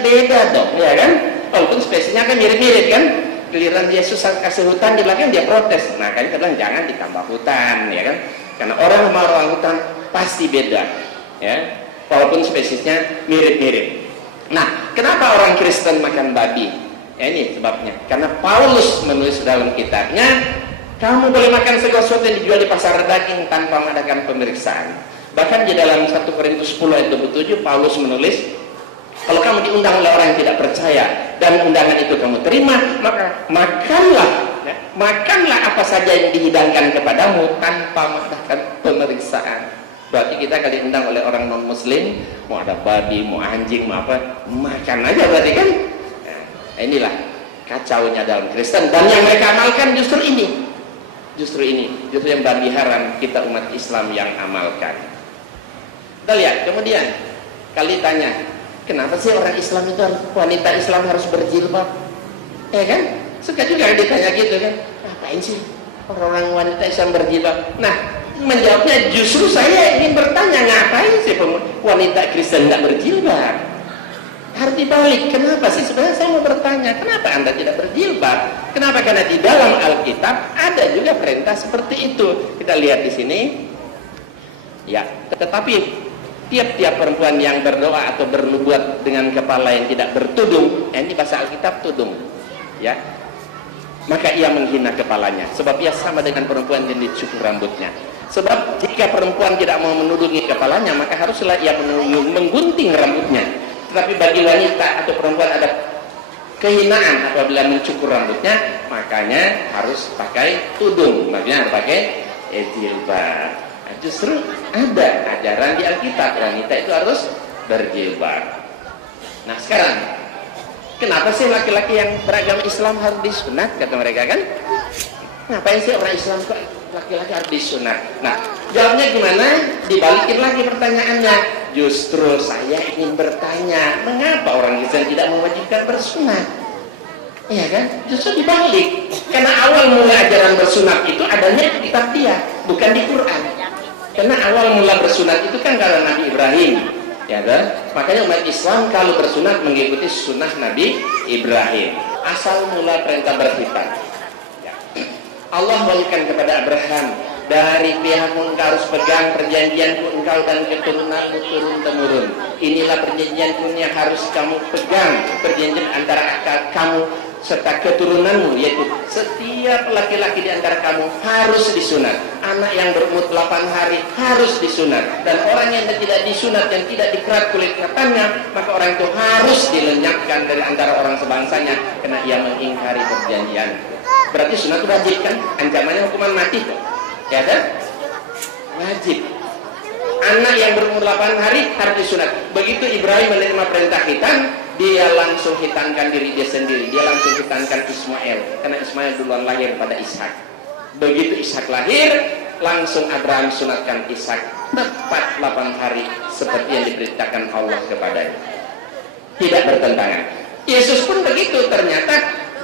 beda dong, ya kan? Walaupun spesiesnya kan mirip-mirip kan. Giliran Yesus kasih hutan di belakang dia protes. Nah, kan kita bilang jangan ditambah hutan, ya kan? Karena orang sama orang hutan pasti beda, ya. Walaupun spesiesnya mirip-mirip. Nah, kenapa orang Kristen makan babi? Ya, ini sebabnya. Karena Paulus menulis dalam kitabnya, kamu boleh makan segala sesuatu yang dijual di pasar daging tanpa mengadakan pemeriksaan. Bahkan di dalam 1 Korintus 10 ayat 27 Paulus menulis, kalau kamu diundang oleh orang yang tidak percaya dan undangan itu kamu terima, maka makanlah, ya, makanlah apa saja yang dihidangkan kepadamu tanpa mengadakan pemeriksaan. Berarti kita kalau diundang oleh orang non muslim, mau ada babi, mau anjing, mau apa, makan aja berarti kan. Nah, inilah kacaunya dalam Kristen, dan yang mereka amalkan justru ini, justru yang babi haram kita umat Islam yang amalkan. Kita lihat kemudian, kali tanya, kenapa sih orang Islam itu, wanita Islam harus berjilbab? Ya kan? Suka juga ditanya gitu kan, ngapain sih orang wanita Islam berjilbab? Nah, menjawabnya justru saya ingin bertanya, ngapain sih wanita Kristen nggak berjilbab? Harus dibalik, kenapa sih? Sebenarnya saya mau bertanya, kenapa Anda tidak berjilbab? Kenapa? Karena di dalam Alkitab ada juga perintah seperti itu. Kita lihat di sini, ya. Tetapi tiap-tiap perempuan yang berdoa atau bernubuat dengan kepala yang tidak bertudung, ini bahasa Alkitab tudung, ya, maka ia menghina kepalanya, sebab ia sama dengan perempuan yang dicukur rambutnya. Sebab jika perempuan tidak mau menudungi kepalanya, maka haruslah ia menggunting rambutnya. Tetapi bagi wanita atau perempuan ada kehinaan apabila mencukur rambutnya, makanya harus pakai tudung, makanya pakai jilbab. Justru ada ajaran di Alkitab wanita itu harus berjilbab. Nah, sekarang kenapa sih laki-laki yang beragama Islam harus disunat, kata mereka kan? Ngapain sih orang Islam kok laki-laki harus disunat? Nah, jawabnya gimana? Dibalikin lagi pertanyaannya. Justru saya ingin bertanya, mengapa orang Islam tidak mewajibkan bersunat? Iya kan? Justru dibalik. Karena awal mula ajaran bersunat itu adanya di kitab dia, bukan di Quran. Karena awal mula bersunat itu kan karena Nabi Ibrahim, ya kan? Makanya umat Islam kalau bersunat mengikuti sunnah Nabi Ibrahim. Asal mula perintah berkhitan, ya. Allah wahyukan kepada Abraham, dari pihakmu engkau harus pegang perjanjianku engkau dan keturunanmu turun temurun. Inilah perjanjianku yang harus kamu pegang, perjanjian antara kamu serta keturunanmu, yaitu setiap laki-laki di antara kamu harus disunat. Anak yang berumur 8 hari harus disunat, dan orang yang tidak disunat, yang tidak dikerat kulit katanya, maka orang itu harus dilenyapkan dari antara orang sebangsanya karena ia mengingkari perjanjian. Berarti sunat itu wajib kan? Ancamannya hukuman mati kok, ya kan? Wajib. Anak yang berumur 8 hari harus disunat. Begitu Ibrahim menerima perintah khitan, dia langsung hitankan diri dia sendiri. Dia langsung hitankan Ismail, karena Ismail duluan lahir pada Ishak. Begitu Ishak lahir, langsung Abraham sunatkan Ishak tepat 8 hari seperti yang diberitakan Allah kepadanya. Tidak bertentangan. Yesus pun begitu. Ternyata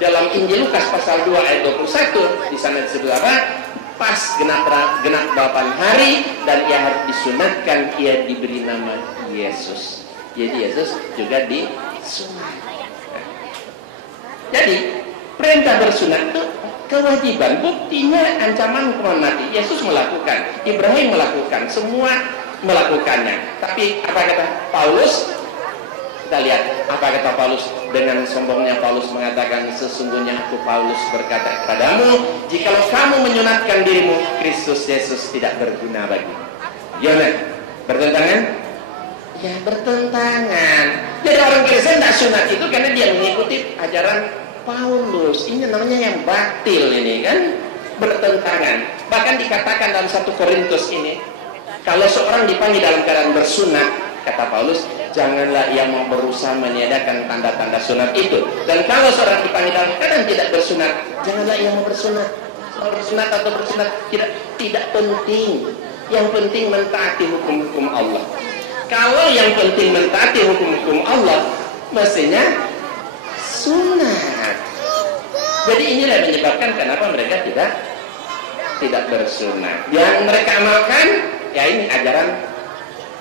dalam Injil Lukas pasal 2 ayat 21, di sana disebut apa? Pas genap 8 hari dan ia harus disunatkan, ia diberi nama Yesus. Jadi Yesus juga disunat. Jadi perintah bersunat itu kewajiban, buktinya ancaman hukuman mati. Yesus melakukan, Ibrahim melakukan, semua melakukannya. Tapi apa kata Paulus? Kita lihat apa kata Paulus. Dengan sombongnya Paulus mengatakan, sesungguhnya aku Paulus berkata kepadamu, jikalau kamu menyunatkan dirimu, Kristus Yesus tidak berguna bagi. Gimana? Bertentangan? Ya, bertentangan. Jadi orang Kristen tidak sunat itu karena dia mengikuti ajaran Paulus. Ini namanya yang batil, ini kan bertentangan. Bahkan dikatakan dalam 1 Korintus ini, kalau seorang dipanggil dalam keadaan bersunat, kata Paulus, janganlah ia mau berusaha meniadakan tanda-tanda sunat itu. Dan kalau seorang dipanggil dalam keadaan tidak bersunat, janganlah ia mau bersunat. Soal bersunat atau bersunat tidak penting. Yang penting mentaati hukum-hukum Allah. Kalau yang penting mentaati hukum-hukum Allah, mestinya sunat. Jadi inilah yang menyebabkan kenapa mereka tidak bersunat. Yang mereka amalkan, ya ini ajaran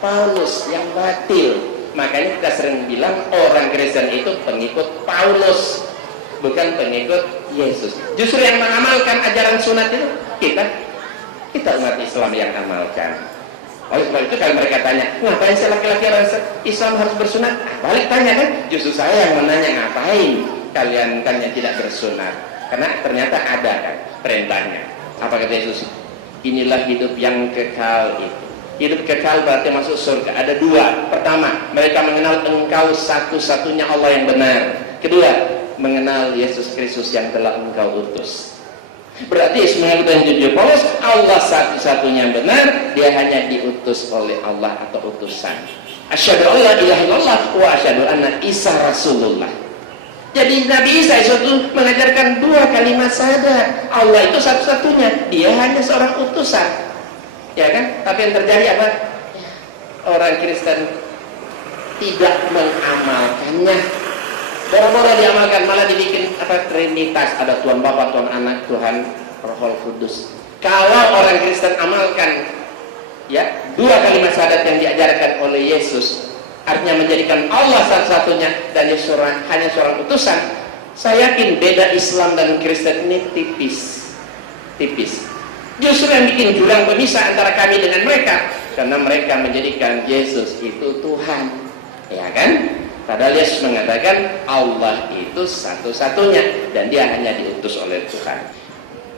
Paulus yang batil. Makanya kita sering bilang orang Kristen itu pengikut Paulus, bukan pengikut Yesus. Justru yang mengamalkan ajaran sunat itu kita umat Islam yang amalkan. Oleh sebab itu kalau mereka tanya, ngapain sih laki-laki orang Islam harus bersunat? Balik tanya kan, justru saya yang menanya, ngapain kalian kan yang tidak bersunat? Karena ternyata ada kan perintahnya. Apa kata Yesus? Inilah hidup yang kekal itu. Hidup kekal berarti masuk surga. Ada dua. Pertama, mereka mengenal engkau satu-satunya Allah yang benar. Kedua, mengenal Yesus Kristus yang telah engkau utus. Berarti Yesus mengaku dengan jujur Paulus, Allah satu-satunya yang benar, dia hanya diutus oleh Allah atau utusan. Asyhadu an la ilaha illallah wa asyhadu anna Isa Rasulullah. Jadi Nabi Isa itu mengajarkan dua kalimat syahadat. Allah itu satu-satunya, dia hanya seorang utusan. Ya kan? Tapi yang terjadi apa? Orang Kristen tidak mengamalkannya. Boro-boro diamalkan, malah dibikin Trinitas, ada Tuhan Bapa, Tuhan Anak, Tuhan Roh Kudus. Kalau orang Kristen amalkan ya dua kalimat syahadat yang diajarkan oleh Yesus, artinya menjadikan Allah satu-satunya dan Yesus hanya seorang utusan, saya yakin beda Islam dan Kristen ini tipis. Justru yang bikin jurang pemisah antara kami dengan mereka, karena mereka menjadikan Yesus itu Tuhan, ya kan? Padahal Yesus mengatakan Allah itu satu-satunya dan dia hanya diutus oleh Tuhan.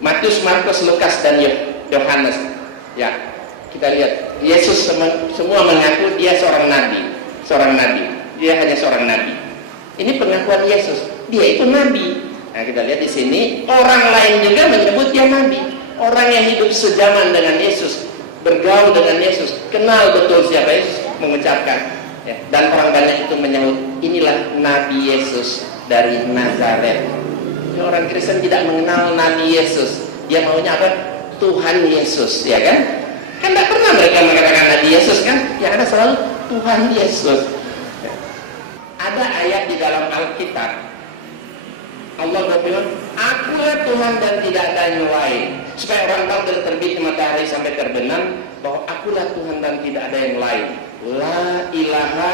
Matius, Markus, Lukas dan Yohanes, ya kita lihat Yesus semua mengaku dia seorang nabi, dia hanya seorang nabi. Ini pengakuan Yesus, dia itu nabi. Nah kita lihat di sini orang lain juga menyebut dia nabi. Orang yang hidup sejaman dengan Yesus, bergaul dengan Yesus, kenal betul siapa Yesus, mengucapkan ya. Dan orang banyak itu menyebut inilah Nabi Yesus dari Nazaret. Orang Kristen tidak mengenal Nabi Yesus, dia maunya apa? Tuhan Yesus, ya kan? Kan tidak pernah mereka mengatakan Nabi Yesus kan? Yang ada selalu Tuhan Yesus. Ada ayat di dalam Alkitab Allah berfirman, akulah Tuhan dan tidak ada yang lain. Supaya orang tahu dari terbit matahari sampai terbenam bahwa akulah Tuhan dan tidak ada yang lain. La ilaha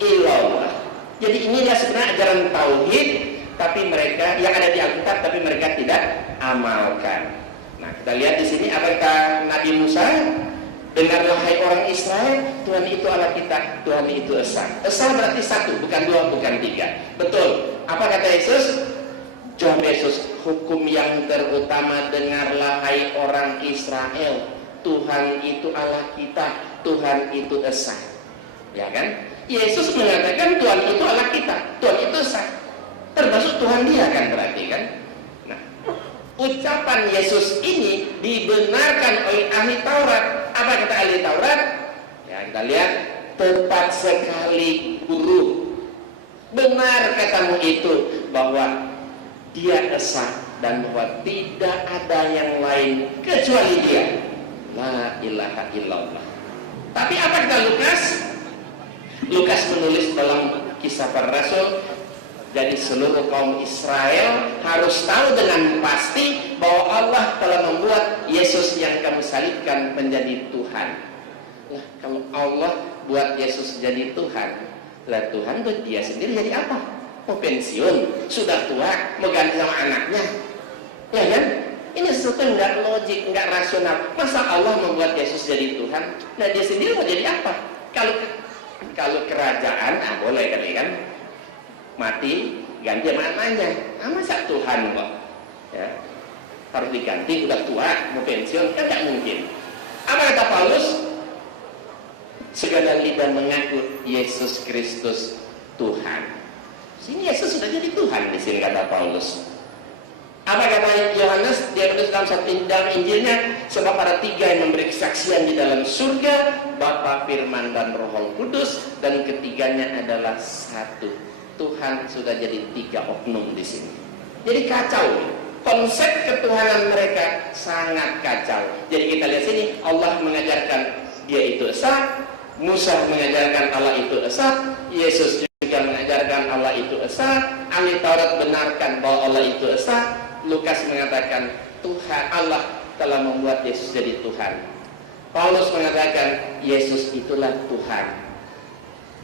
illallah. Jadi inilah sebenarnya ajaran tauhid, tapi mereka yang ada di Alkitab tapi mereka tidak amalkan. Nah kita lihat di sini apa kata Nabi Musa, dengarlah hai orang Israel, Tuhan itu Allah kita, Tuhan itu Esa. Esa berarti satu, bukan dua, bukan tiga. Betul. Apa kata Yesus? Jawab Yesus, hukum yang terutama dengarlah hai orang Israel, Tuhan itu Allah kita, Tuhan itu Esa. Ya kan? Yesus mengatakan Tuhan itu Allah kita, Tuhan itu Esa. Termasuk Tuhan dia kan berarti kan? Nah, ucapan Yesus ini dibenarkan oleh ahli Taurat. Apa kata ahli Taurat? Ya kita lihat, tepat sekali guru. Benar katamu itu bahwa dia Esa dan bahwa tidak ada yang lain kecuali dia. La ilaha illallah. Tapi apa kata Lukas? Lukas menulis dalam Kisah Para Rasul, jadi seluruh kaum Israel harus tahu dengan pasti bahwa Allah telah membuat Yesus yang kamu salibkan menjadi Tuhan. Lah kalau Allah buat Yesus jadi Tuhan, lah Tuhan buat dia sendiri jadi apa? Mau pensiun, sudah tua, mau ganti sama anaknya, ya kan? Ini sesuatu yang nggak logik, nggak rasional. Masa Allah membuat Yesus jadi Tuhan, nah dia sendiri mau jadi apa? Kalau kerajaan, boleh kali kan? Mati, ganti sama anaknya. Masa Tuhan kok? Ya, harus diganti, udah tua, mau pensiun, kan nggak mungkin. Apa kata Paulus? Segala lidah mengaku Yesus Kristus Tuhan. Sini Yesus sudah jadi Tuhan di sini kata Paulus. Apa kata Yohanes? Dia menulis dalam Injilnya, sebab ada tiga yang memberi kesaksian di dalam surga, Bapa, Firman, dan Roh Kudus, dan ketiganya adalah satu. Tuhan sudah jadi tiga oknum di sini. Jadi kacau. Konsep ketuhanan mereka sangat kacau. Jadi kita lihat sini, Allah mengajarkan dia itu Esa, Musa mengajarkan Allah itu Esa, Yesus juga mengajarkan Allah itu Esa, ahli Taurat benarkan bahwa Allah itu Esa, Lukas mengatakan Tuhan Allah telah membuat Yesus jadi Tuhan. Paulus mengatakan Yesus itulah Tuhan.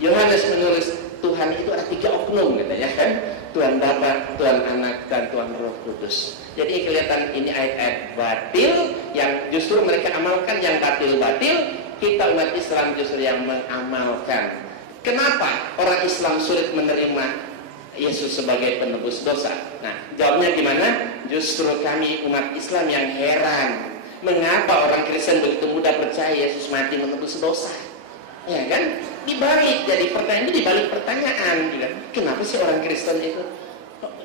Yohanes menulis Tuhan itu ada 3 oknum katanya kan, Tuhan Bapa, Tuhan Anak, dan Tuhan Roh Kudus. Jadi kelihatan ini ayat-ayat batil yang justru mereka amalkan, yang batil-batil. Kita umat Islam justru yang mengamalkan. Kenapa orang Islam sulit menerima Yesus sebagai penebus dosa? Nah, jawabnya gimana? Justru kami umat Islam yang heran, mengapa orang Kristen begitu mudah percaya Yesus mati menebus dosa? Ya kan? Dibalik, jadi pertanyaan itu dibalik pertanyaan, gitu. Kenapa sih orang Kristen itu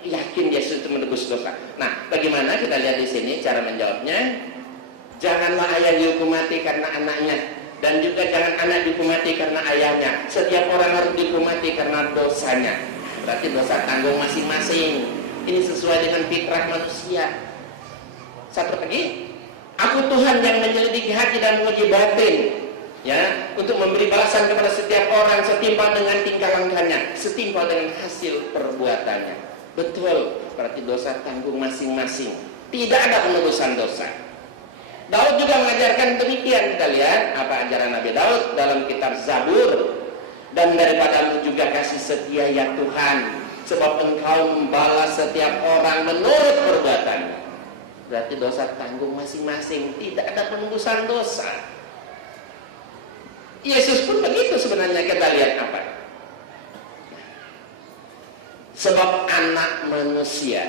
yakin Yesus itu menebus dosa? Nah, bagaimana kita lihat di sini cara menjawabnya? Janganlah ayah dihukum mati karena anaknya, dan juga jangan anak dihukum mati karena ayahnya. Setiap orang harus dihukum mati karena dosanya. Berarti dosa tanggung masing-masing. Ini sesuai dengan fitrah manusia. Satu lagi, aku Tuhan yang menyelidiki hati dan menguji batin, ya, untuk memberi balasan kepada setiap orang setimpal dengan tingkah langkahnya, setimpal dengan hasil perbuatannya. Betul, berarti dosa tanggung masing-masing. Tidak ada penebusan dosa. Daud juga mengajarkan demikian. Kita lihat apa ajaran Nabi Daud dalam kitab Zabur. Dan daripadamu juga kasih setia ya Tuhan, sebab engkau membalas setiap orang menurut perbuatannya. Berarti dosa tanggung masing-masing, tidak ada penebusan dosa. Yesus pun begitu sebenarnya. Kita lihat apa? Sebab anak manusia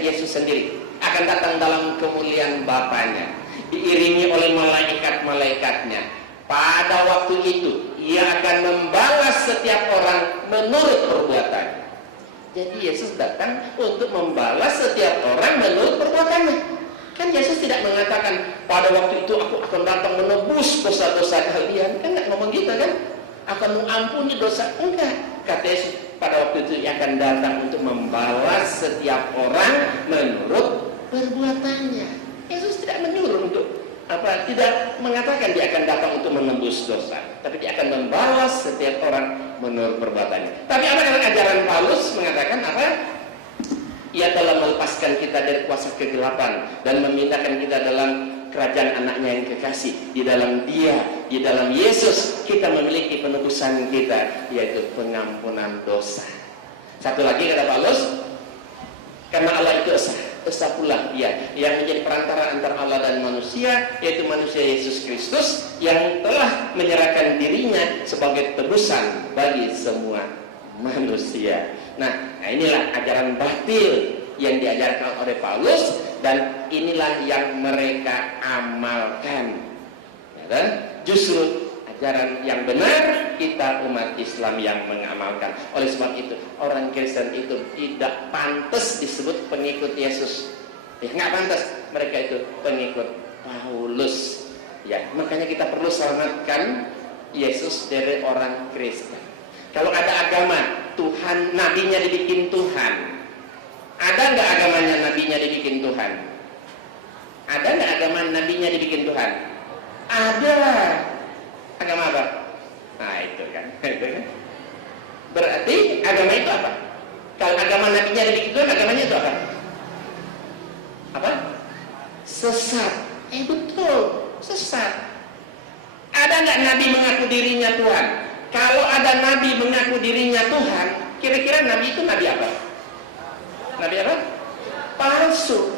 Yesus sendiri akan datang dalam kemuliaan Bapaknya, diiringi oleh malaikat-malaikatnya. Pada waktu itu ia akan membalas setiap orang menurut perbuatannya. Jadi Yesus datang untuk membalas setiap orang menurut perbuatannya. Kan Yesus tidak mengatakan pada waktu itu aku akan datang menebus dosa-dosa kalian. Kan nggak ngomong gitu kan? Akan mengampuni dosa. Enggak. Kata Yesus pada waktu itu ia akan datang untuk membalas setiap orang menurut perbuatannya. Yesus tidak menyuruh untuk tidak mengatakan dia akan datang untuk menembus dosa, tapi dia akan membalas setiap orang menurut perbuatannya. Tapi apa dengan ajaran Paulus mengatakan apa? Ia telah melepaskan kita dari kuasa kegelapan dan memindahkan kita dalam kerajaan anaknya yang kekasih. Di dalam dia, di dalam Yesus kita memiliki penebusan kita, yaitu pengampunan dosa. Satu lagi kata Paulus, karena Allah itu esa pula dia yang menjadi perantara antara Allah dan manusia, yaitu manusia Yesus Kristus yang telah menyerahkan dirinya sebagai tebusan bagi semua manusia. Nah, inilah ajaran batil yang diajarkan oleh Paulus, dan inilah yang mereka amalkan. Ya kan? Justru ajaran yang benar kita umat Islam yang mengamalkan. Oleh sebab itu orang Kristen itu tidak pantas disebut pengikut Yesus. Ya, nggak pantas. Mereka itu pengikut Paulus. Ya, makanya kita perlu selamatkan Yesus dari orang Kristen. Kalau ada agama Tuhan, nabinya dibikin Tuhan. Ada nggak agamanya nabinya dibikin Tuhan? Ada nggak agama nabinya dibikin Tuhan? Ada. Agama apa? Nah itu kan. Berarti agama itu apa? Kalau agama nabinya dibikin Tuhan, agamanya itu apa? Apa? Sesat. Betul, sesat. Ada nggak nabi mengaku dirinya Tuhan? Kalau ada nabi mengaku dirinya Tuhan, kira-kira nabi itu nabi apa? Nabi apa? Palsu.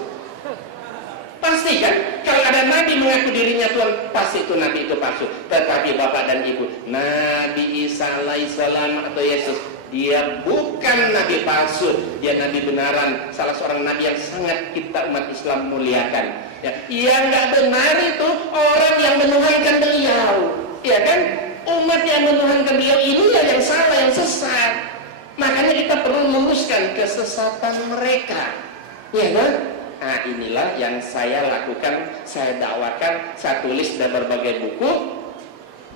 Pasti kan? Kalau ada nabi mengaku dirinya Tuhan, pasti itu nabi itu palsu. Tetapi Bapak dan Ibu, Nabi Isa alaihissalam atau Yesus, dia bukan nabi palsu, dia nabi benaran, salah seorang nabi yang sangat kita umat Islam muliakan. Ya, yang nggak benar itu orang yang menuhankan beliau, ya kan? Umat yang menuhankan beliau inilah yang salah, yang sesat. Makanya kita perlu meluruskan kesesatan mereka, ya kan? Nah, inilah yang saya lakukan, saya dakwakan, saya tulis dan berbagai buku.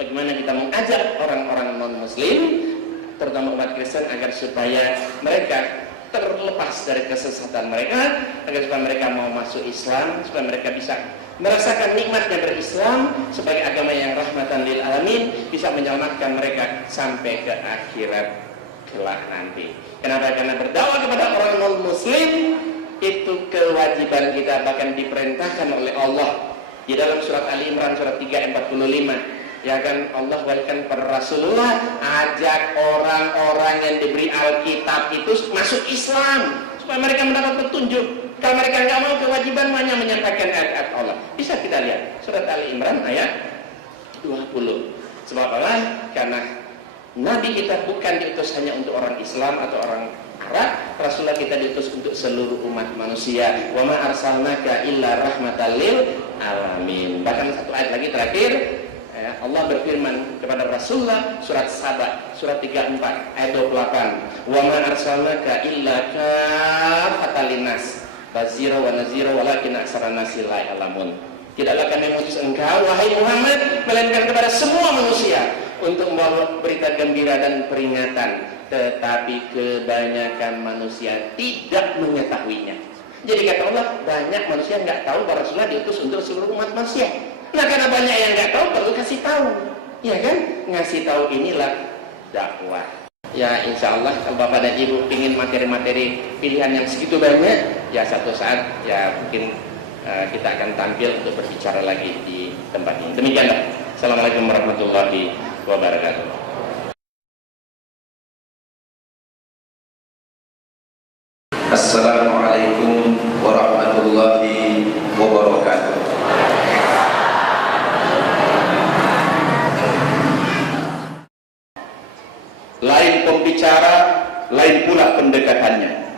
Bagaimana kita mengajak orang-orang non-Muslim, terutama umat Kristen, agar supaya mereka terlepas dari kesesatan mereka, agar supaya mereka mau masuk Islam, supaya mereka bisa merasakan nikmatnya berislam sebagai agama yang rahmatan lil alamin, bisa menyelamatkan mereka sampai ke akhirat kelak nanti. Kenapa? Karena berdakwah kepada orang non-Muslim itu kewajiban kita, bahkan diperintahkan oleh Allah di dalam surat Ali Imran surat 3 ayat 45. Ya kan, Allah wahaikan pada Rasulullah, ajak orang-orang yang diberi Alkitab itu masuk Islam supaya mereka mendapat petunjuk. Kalau mereka nggak mau, kewajiban hanya menyampaikan ayat-ayat Allah. Bisa kita lihat surat Ali Imran ayat 20. Sebab apa? Karena Nabi kita bukan diutus hanya untuk orang Islam atau orang Arab. Rasulullah kita diutus untuk seluruh umat manusia. Wa ma arsalnaka illa rahmatan lil alamin. Bahkan satu ayat lagi terakhir, ya, Allah berfirman kepada Rasulullah surat Saba surat 34 ayat 28. Wa ma arsalnaka illa kafatan linnas bazira wa nazira walakin aktsaran nasi la ya'lamun. Tidaklah kami mengutus engkau wahai Muhammad melainkan kepada semua manusia untuk membawa berita gembira dan peringatan, tetapi kebanyakan manusia tidak mengetahuinya. Jadi kata Allah, banyak manusia nggak tahu bahwa Rasulullah diutus untuk seluruh umat manusia. Nah, karena banyak yang nggak tahu, perlu kasih tahu, ya kan? Ngasih tahu inilah dakwah. Ya, insya Allah kalau Bapak dan Ibu ingin materi-materi pilihan yang segitu banyak, ya satu saat ya mungkin kita akan tampil untuk berbicara lagi di tempat ini. Demikianlah. Assalamualaikum warahmatullahi wabarakatuh. Assalamualaikum warahmatullahi wabarakatuh. Lain pembicara, lain pula pendekatannya.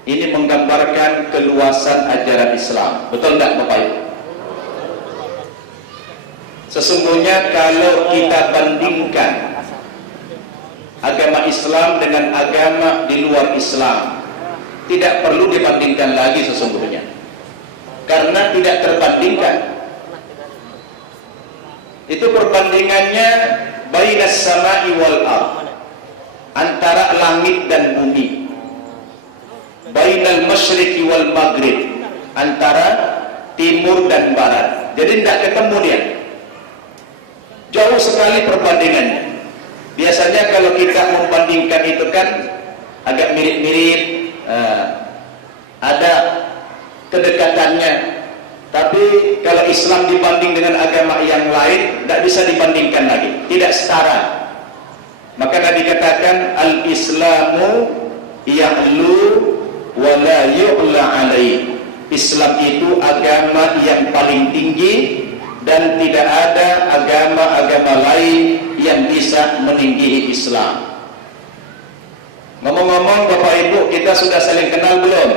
Ini menggambarkan keluasan ajaran Islam. Betul tidak Bapak Ibu? Sesungguhnya kalau kita bandingkan agama Islam dengan agama di luar Islam, tidak perlu dibandingkan lagi sesungguhnya, karena tidak terbandingkan. Itu perbandingannya bainas sama'i wal ardh, antara langit dan bumi, bainal masyriqi wal maghrib, antara timur dan barat. Jadi tidak ketemu dia, jauh sekali perbandingannya. Biasanya kalau kita membandingkan itu kan agak mirip-mirip, ada kedekatannya. Tapi kalau Islam dibanding dengan agama yang lain, tidak bisa dibandingkan lagi, tidak setara. Maka Nabi katakan al-Islamu ya'lu wa la yu'la alaih. Islam itu agama yang paling tinggi dan tidak ada agama-agama lain yang bisa meninggihi Islam. Ngomong-ngomong Bapak Ibu, kita sudah saling kenal belum?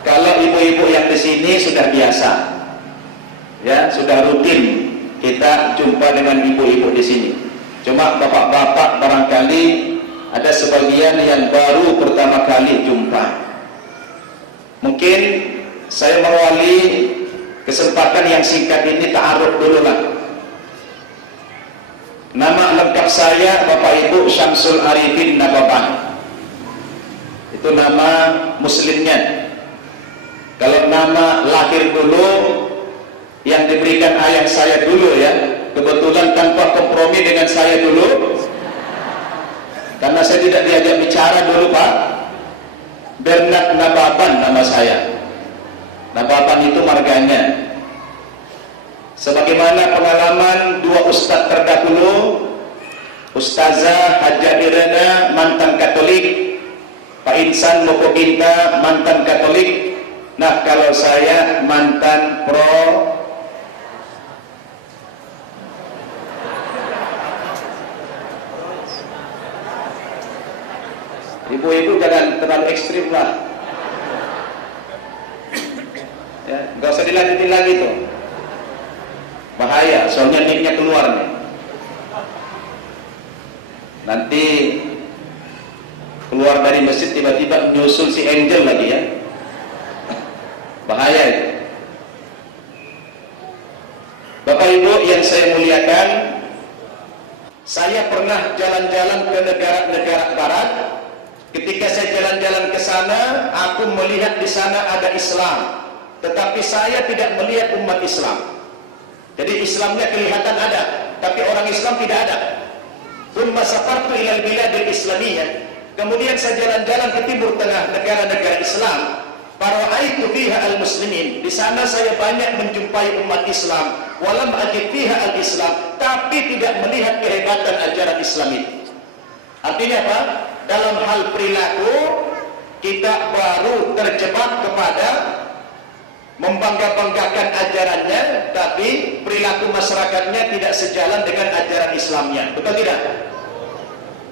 Kalau ibu-ibu yang di sini sudah biasa, ya sudah rutin kita jumpa dengan ibu-ibu di sini. Cuma bapak-bapak barangkali ada sebagian yang baru pertama kali jumpa. Mungkin saya mengawali kesempatan yang singkat ini ta'aruf dulu lah. Nama lengkap saya Bapak Ibu Syamsul Arifin Nababan. Itu nama muslimnya. Kalau nama lahir dulu yang diberikan ayah saya dulu ya, kebetulan tanpa kompromi dengan saya dulu, karena saya tidak diajak bicara dulu Pak. Bernard Nababan nama saya. Nababan itu marganya. Sebagaimana pengalaman dua ustadz terdahulu, Ustazah Haja Irena mantan Katolik, Pak Insan Mokokinta mantan Katolik. Nah, kalau saya mantan Ibu-ibu jangan terlalu ekstrim lah, ya, nggak usah dilanjutin lagi tuh, bahaya, soalnya nicknya keluar nih, nanti keluar dari masjid tiba-tiba nyusul si Angel lagi ya, bahaya itu. Bapak Ibu yang saya muliakan, saya pernah jalan-jalan ke negara-negara barat. Ketika saya jalan-jalan ke sana, aku melihat di sana ada Islam, tetapi saya tidak melihat umat Islam. Jadi Islamnya kelihatan ada, tapi orang Islam tidak ada. Thumma safartu ilal biladil islamiyah. Kemudian saya jalan-jalan ke timur tengah negara-negara Islam. Fara'aitu fiha al-muslimin. Di sana saya banyak menjumpai umat Islam. walam ajid fiha al-Islam, tapi tidak melihat kehebatan ajaran Islam itu. Artinya apa? Dalam hal perilaku kita baru terjebak kepada membangga-banggakan ajarannya, tapi perilaku masyarakatnya tidak sejalan dengan ajaran Islamnya. Betul tidak?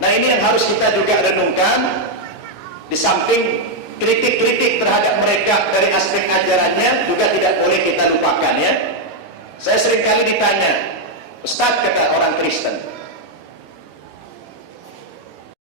Nah, ini yang harus kita juga renungkan. Di samping kritik-kritik terhadap mereka dari aspek ajarannya juga tidak boleh kita lupakan, ya. Saya seringkali ditanya, Ustaz, kata orang Kristen,